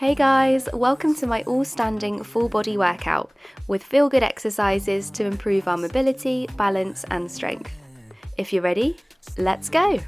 Hey guys, welcome to my all-standing full body workout with feel-good exercises to improve our mobility, balance and strength. If you're ready, let's go!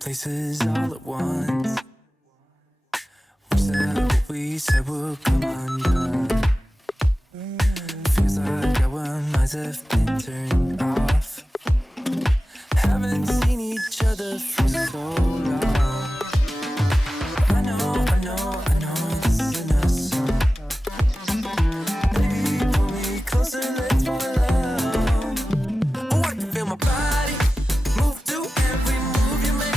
Places all at once. Was that what we said would come undone? Feels like our minds have been turned off. Haven't seen each other for so long. I know this is us. Baby, pull me closer, let's fall in love. Oh, I can feel my body move to every move you make.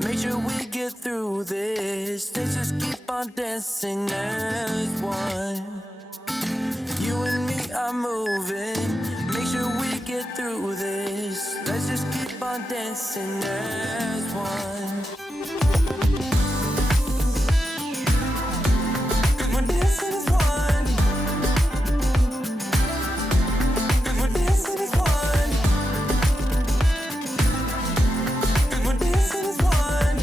Make sure we get through this. Let's just keep on dancing as one. You and me are moving. Make sure we get through this. Let's just keep on dancing as one. 'Cause we're dancing as one. 'Cause we're dancing as one. 'Cause we're dancing as one.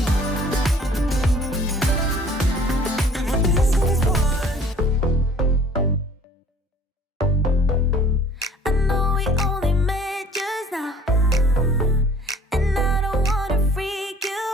You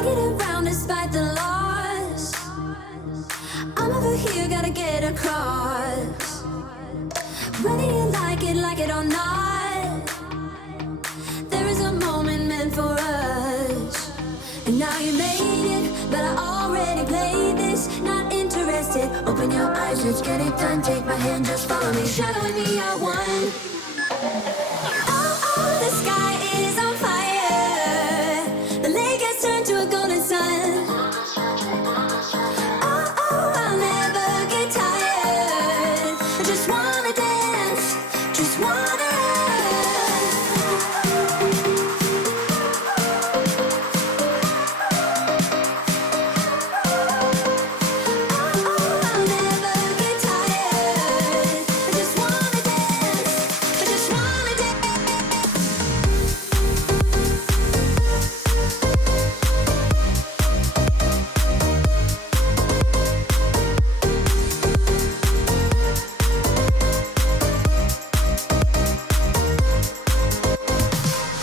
I get around despite the loss. I'm over here, gotta get across. Whether you like it or not, there is a moment meant for us. And now you made it, but I already played this. Not interested, open your eyes, let's get it done. Take my hand, just follow me, shadowing me, I won. Oh, the sky is on fire. The lake has turned to a golden sun. Oh, I'll never get tired. I just wanna dance, just wanna I'll never get tired. I just wanna dance, I just wanna dance.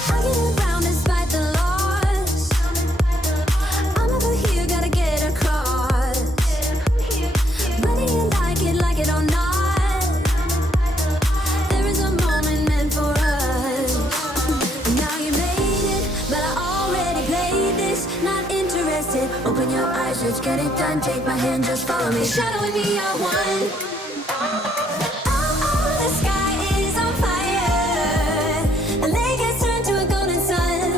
I get around despite the loss. I'm over here, gotta get across. Whether you like it or not, there is a moment meant for us. And now you made it, but I already played this. Not interested, open your eyes, let's get it done. Take my hand, just follow me, shadowing me, I won. Oh, the sky is on fire. The lake has turned to a golden sun.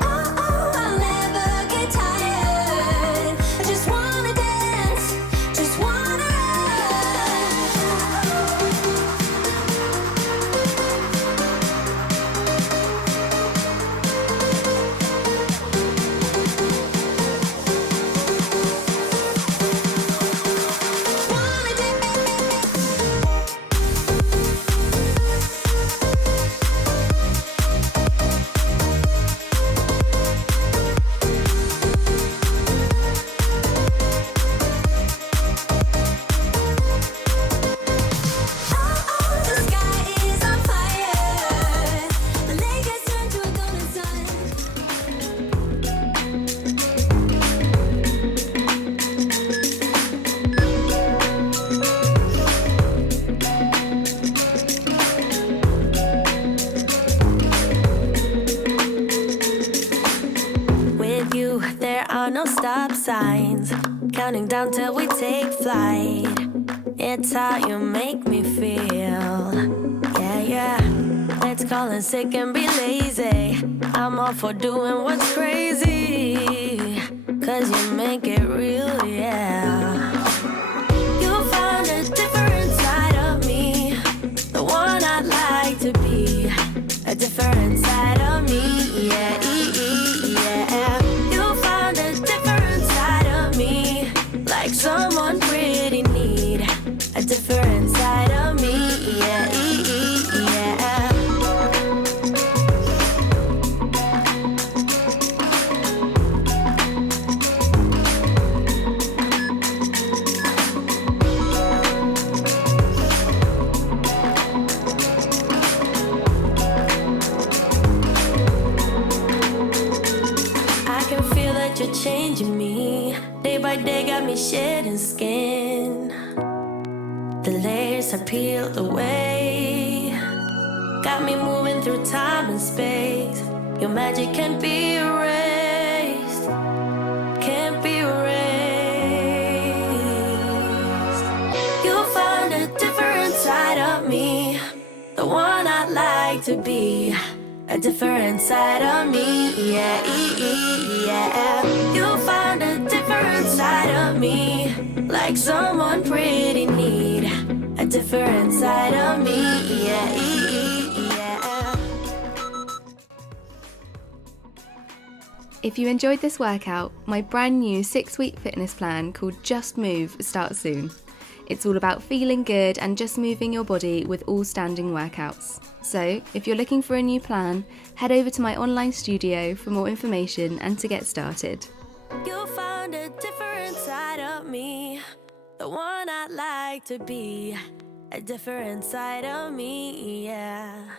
Oh, I'll never get tired. I just wanna dance, just wanna wanna dance. Oh, the sky is on fire. The lake has turned to a golden sun. With you, there are no stop signs. Counting down till we take flight. It's how you make me feel. Yeah, yeah. Let's call in sick and be lazy. I'm all for doing what's crazy. Cause you make it real, yeah. You found a different side of me. The one I'd like to be. A different side of me, yeah, yeah. You found a different side of me, like someone pretty neat. A different side of me, yeah, yeah. I can feel that you're changing me. Day by day got me shedding skin. The layers are peeled away. Got me moving through time and space. Your magic can't be erased. Can't be erased. You found a different side of me. The one I'd like to be. A different side of me, yeah, yeah. You found a different side of me, like someone pretty neat. A different side of me, yeah, yeah. If you enjoyed this workout, my brand new 6-week fitness plan called Just Move starts soon. It's all about feeling good and just moving your body with all standing workouts. So, if you're looking for a new plan, head over to my online studio for more information and to get started. You found a different side of me, the one I'd like to be. A different side of me, yeah.